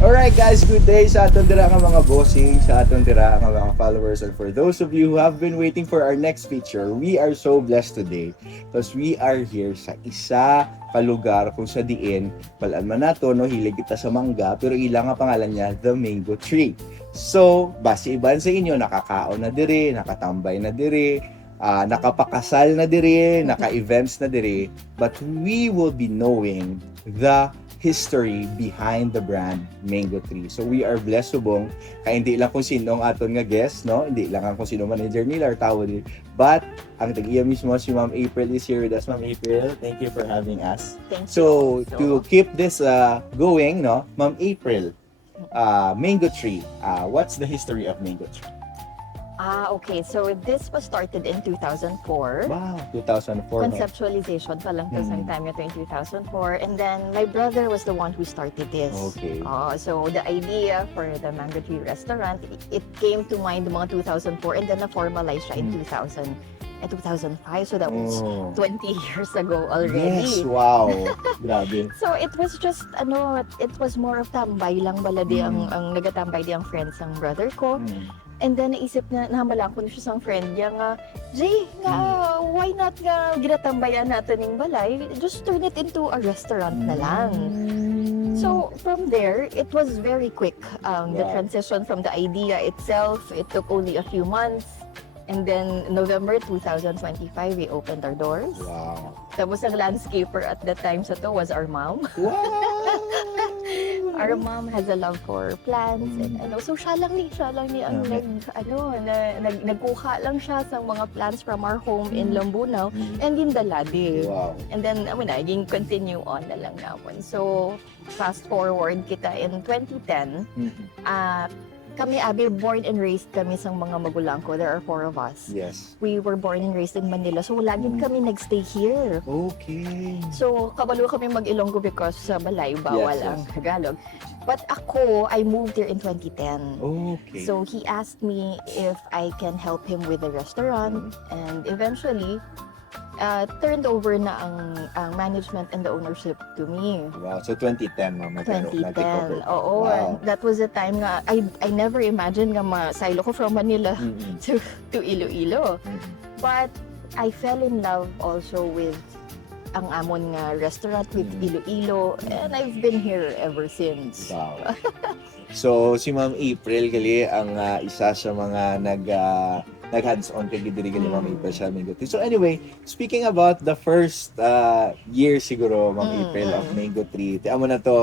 Alright guys, good day sa aton dira nga mga bossing, sa aton dira nga mga followers, and for those of you who have been waiting for our next feature, we are so blessed today because we are here sa isa ka lugar kung sa diin palaan man nato no, hilig kita sa mangga pero ilang nga pangalan niya the mango tree. So base iban sa inyo, nakakaon na diri, nakatambay na diri, nakapakasal na diri, naka-events na diri, but we will be knowing the history behind the brand Mango Tree. So we are blessed subong kay hindi lang kung sino ang aton nga guest, no? Hindi lang ang kung sino manager nila or tao nila, but ang tag-iya mismo si Ma'am April is here with us. Ma'am April, thank you for having us. Thank So you. to keep this going, no? Ma'am April, Mango Tree. What's the history of Mango Tree? Okay. So this was started in 2004. Wow, 2004. No? Conceptualization pa lang to Mm. time ito in 2004. And then my brother was the one who started this. Okay. So the idea for the Mango Tree restaurant, it came to mind mga 2004 and then na-formalize siya in 2005. So that was 20 years ago already. Yes, wow. Grabe. So it was just it was more of tambay lang baladi ang nagatambay di ang friends ng brother ko. And then naisip na nahamala ko na siya sa friend niya nga, Jay, nga, why not nga ginatambayan natin yung balay? Just turn it into a restaurant na lang. So from there, it was very quick. The transition from the idea itself, it took only a few months. And then November 2025, we opened our doors. Wow. Tapos ang landscaper at that time sa to was our mom. Wow. Our mom has a love for plants and so siya lang ni ang nagkuha lang siya sa mga plants from our home in Lambunao and gindala di. Wow. And then naging continue on na lang naman. So fast forward kita in 2010, kami abi born and raised kami sa mga magulang ko. There are 4 of us. Yes. We were born and raised in Manila. So lagi kami nagstay here. Okay. So, kabalo kami mag-Ilonggo because sa balay, bawal Yes, ang Tagalog. But ako, I moved here in 2010. Okay. So, he asked me if I can help him with the restaurant. And eventually, turned over na ang management and the ownership to me. Wow. So 2010, ma'am. 2010. Oo. Wow. That was the time nga, I never imagined nga ma-silo ko from Manila to Iloilo. But I fell in love also with ang amon nga restaurant with Iloilo, and I've been here ever since. Wow. So si Ma'am April gali ang isa sa mga nag-hands-on kay diri gali Ma'am April sa Mango Tree. So anyway, speaking about the first year siguro Ma'am April of Mango Tree, amo na to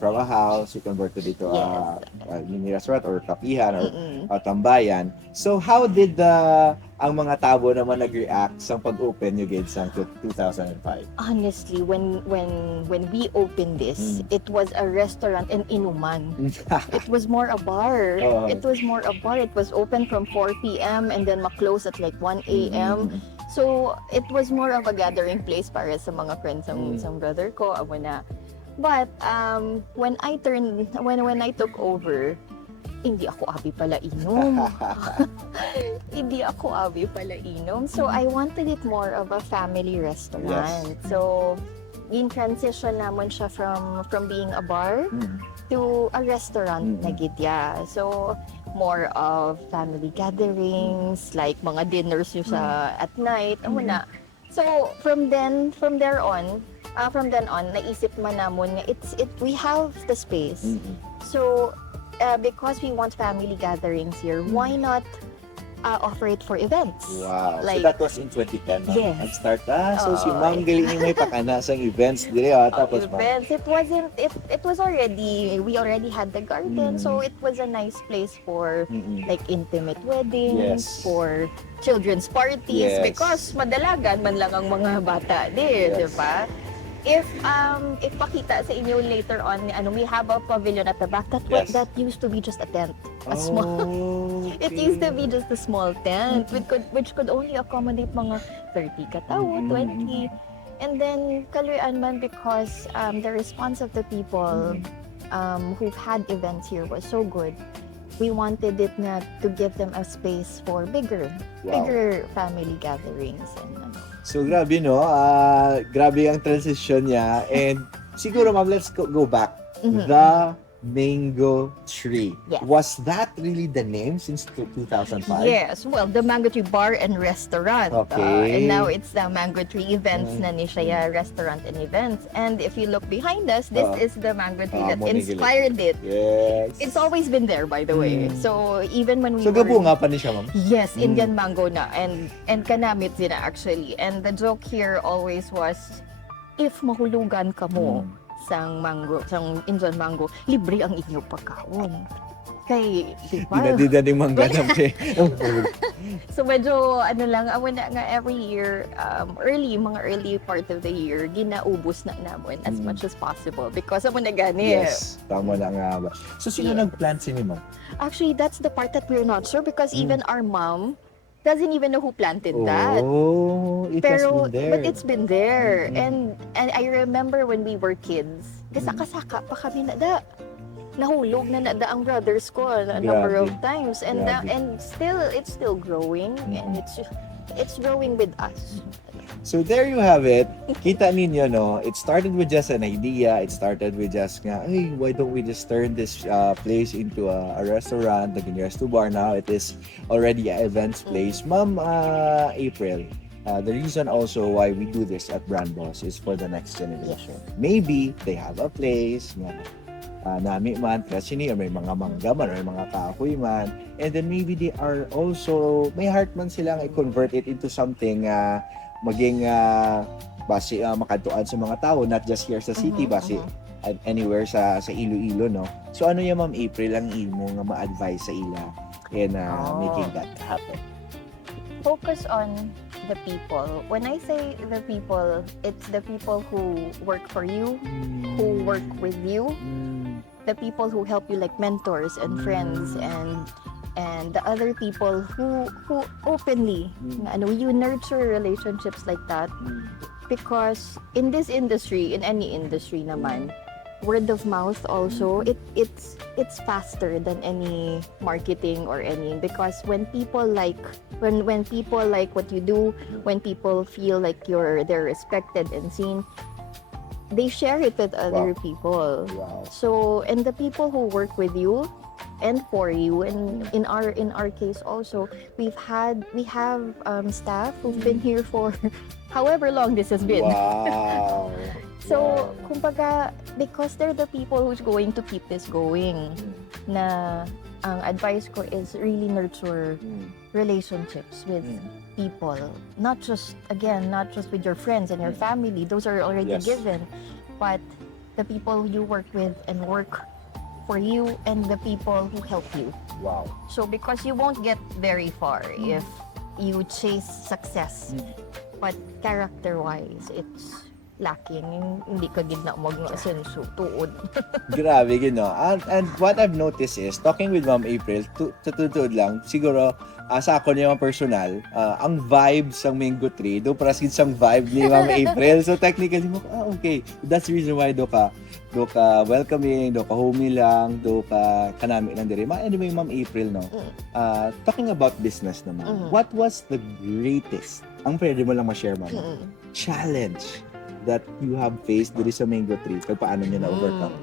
from a house you converted it to a mini restaurant or kapihan or tambayan. So how did ang mga tao naman nag-react sa pag-open nyo guys sa 2005? Honestly, when we opened this, it was a restaurant and inuman. It was more a bar. It was more a bar. It was open from 4 p.m. and then ma-close at like 1 a.m. So it was more of a gathering place para sa mga friends ng brother ko. Amo na. But when I took over, hindi ako abi pala inom. Hindi ako abi pala inom. So I wanted it more of a family restaurant. Yes. So in transition naman siya from being a bar to a restaurant na gidya. So more of family gatherings, like mga dinners yung sa at night. Amo na. So from then on, naisip man namon nga we have the space. So because we want family gatherings here, why not offer it for events? Wow. Like, so that was in 2010 na Yes. nag-start. So si Ma'am gali ni may pakana sa events dire tapos Ma'am. events. It was already, we already had the garden, so it was a nice place for like intimate weddings, Yes. for children's parties, Yes. because madalagan man lang ang mga bata Yes. di ba? If pakita sa inyo later on, we have a pavilion at the back Yes. that used to be just a tent, a small. It used to be just a small tent which could only accommodate mga 30 katao, 20. And then kaluyan man because the response of the people who've had events here was so good. We wanted it na to give them a space for bigger family gatherings and So grabe no, grabe ang transition niya, and siguro ma'am, let's go back. The Mango Tree. Yes. Was that really the name since 2005? Yes, well, the Mango Tree Bar and Restaurant. Okay. And now it's the Mango Tree Events na ni siya, restaurant and events. And if you look behind us, this is the Mango Tree that inspired it. Yes. It's always been there, by the way. So even when we So gabunga pa ni siya, ma'am? Yes, Indian mango na. And kanamit sila actually. And the joke here always was, if mahulugan ka mo sang Indian mango, libre ang inyong pagkaon. Kay, di ba? Dinadida ni mangga na So medyo, lang, na nga every year, mga early part of the year, ginaubos na namin as much as possible. Because na gani. Yes, tama na nga ba. So sino nag-plant ni ma'am? Actually, that's the part that we're not sure because even our mom doesn't even know who planted that. Oh, it has been there. But it's been there. And I remember when we were kids, kasaka-saka pa kami nahulog na ang brothers ko a number of times. And it's still growing and it's growing with us. So there you have it. Kita ninyo, no? It started with just an idea. It started with just nga, hey, why don't we just turn this place into a restaurant, naging resto bar now. It is already an events place. Ma'am April, the reason also why we do this at Brand Boss is for the next generation. Maybe they have a place, nami man, kasi or may mga mangga man, or may mga kahoy man, and then maybe they are also, may heart man silang i-convert it into something maging base makatuan sa mga tao, not just here sa city, base anywhere sa Iloilo, no? So ano yung Ma'am April ang imo nga ma-advise sa ila in making that happen? Focus on the people. When I say the people, it's the people who work for you, who work with you, the people who help you like mentors and friends and the other people who openly you nurture relationships like that, because in this industry, in any industry naman, word of mouth also, it's faster than any marketing or any, because when people like what you do, when people feel like they're respected and seen, they share it with other people. So, and the people who work with you and for you, and in our case also, we have staff who've been here for however long this has been. So, kumbaga, because they're the people who's going to keep this going, na ang advice ko is really nurture relationships with people. Not just with your friends and your family. Those are already given. But the people you work with and work for you, and the people who help you. Wow. So, because you won't get very far if you chase success. But character-wise, it's lacking. Hindi ka gid na mag-senso tuod. Grabe, and what I've noticed is, talking with Ma'am April, tutuod lang, siguro, sa ako niya personal, ang vibes ng Mango Tree, do parasin sang vibe ni Ma'am April. So technically, okay, that's the reason why do ka welcoming, do ka homey lang, do ka kanami lang diri. Anyway, Ma'am April, no? Talking about business naman, what was the greatest, ang pwede mo lang ma-share, Ma'am, challenge that you have faced diri sa Mango Tree, kung paano niyo na-overcome?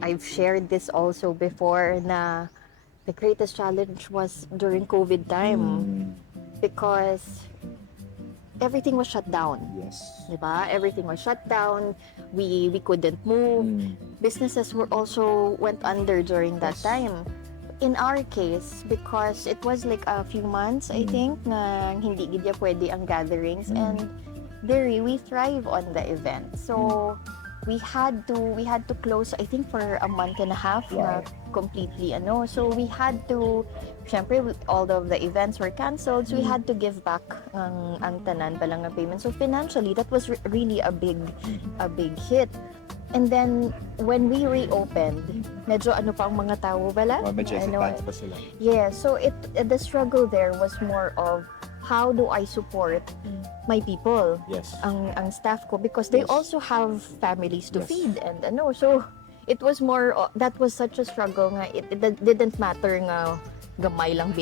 I've shared this also before na the greatest challenge was during COVID time, because everything was shut down. Yes. Diba? Everything was shut down. We couldn't move. Businesses also went under during that time. In our case, because it was like a few months, I think, na hindi gid pwede ang gatherings, and we thrive on the event. So we had to close, I think, for a month and a half na completely so we had to, syempre, all of the events were canceled, so we had to give back ang tanan pa lang ng payment. So financially, that was really a big hit. And then when we reopened, medyo pa ang mga tao bala? Medyo hesitant pa sila. Yeah, so the struggle there was more of, how do I support my people, ang staff ko, because they also have families to feed, and so it was more, that was such a struggle nga. It didn't matter nga gamay lang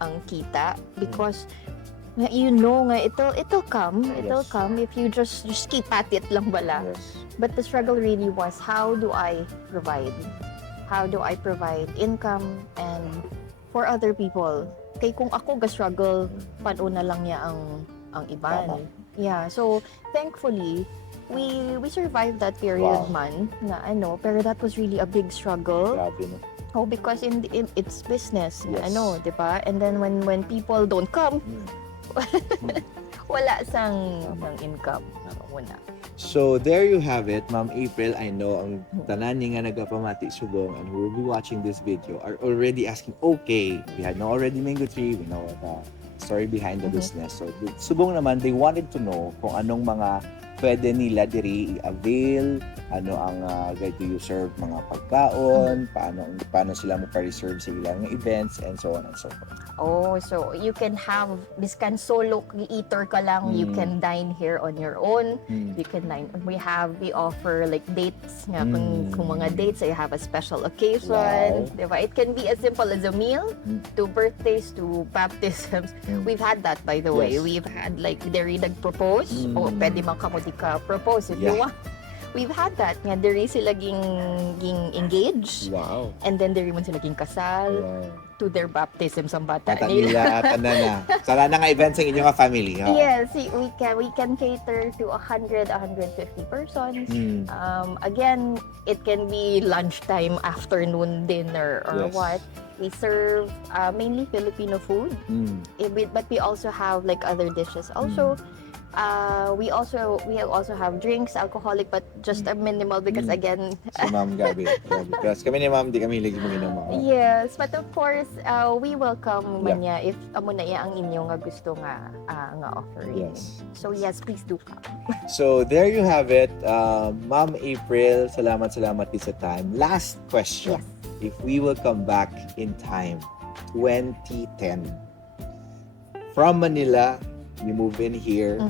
ang kita, because nga nga it'll come if you just keep at it lang bala. But the struggle really was, how do I provide how do I provide income and for other people. Kay kung ako ga-struggle, paano na lang niya ang iban. Yeah, so thankfully, we survived that period man na pero that was really a big struggle. Grabe, no? Oh, because in it's business, Yes. 'di ba? And then when people don't come, wala sang income. Wala. So, there you have it, Ma'am April. I know ang tanan niya nga nagapamati subong and who will be watching this video are already asking, okay, we had know already Mango Tree, we know the story behind the business. So, subong naman, they wanted to know kung anong mga pwede nila diri i-avail, ano ang guide to serve mga pagkaon, paano sila mo-reserve sa ilang events, and so on and so forth. Oh, so you can have biskan solo eater ka lang, you can dine here on your own. You can dine. We offer like dates nga kung mga dates you have a special occasion, di ba? It can be as simple as a meal to birthdays to baptisms. We've had that, by the way. We've had like diri nag-propose o pwede man kamo di ka propose if you want. We've had that nga diri sila ging engaged. Wow. And then diri man sila ging kasal. To their baptism sa bata nila. Tanda na. Sala na nga events ang inyong family. Oh. Yes, we can cater to 100, 150 persons. Again, it can be lunchtime, afternoon, dinner, or what. We serve mainly Filipino food, but we also have like other dishes. Also, we also have drinks, alcoholic, but just a minimal because again. Si Ma'am Gabi. Because kami ni Ma'am, di kami hilig mag-inom. Yes, but of course, we welcome man niya if amo na iya ang inyo nga gusto nga offering. Yes. So yes, please do come. So there you have it. Ma'am April, salamat din sa time. Last question. Yes. If we will come back in time, 2010, from Manila, you move in here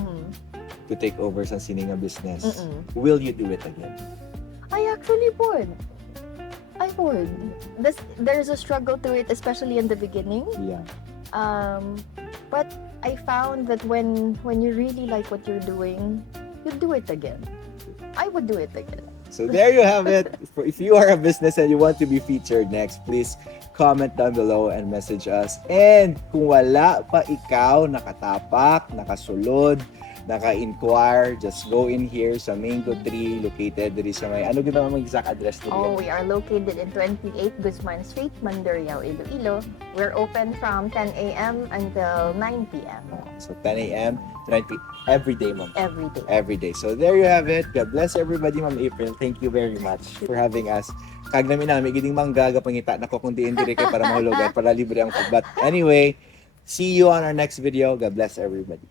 to take over sa sininga business. Will you do it again? I actually would. I would. There's a struggle to it, especially in the beginning. Yeah. But I found that when you really like what you're doing, you do it again. I would do it again. So there you have it. If you are a business and you want to be featured next, please comment down below and message us. And kung wala pa ikaw nakatapak, nakasulod, naka-inquire, just go in here sa Mango Tree, located diri sa may, ano ginawa ang exact address dito? Oh, we are located in 28 Guzman Street, Mandurriao, Iloilo. We're open from 10 a.m. until 9 p.m. So 10 a.m. to 9 p.m. every day, Ma'am. Every day. Every day. So there you have it. God bless everybody, Ma'am April. Thank you very much for having us. Kag namin giding manggaga pangita nako kundi indire kay para mahulugan para libre ang food. But anyway, see you on our next video. God bless everybody.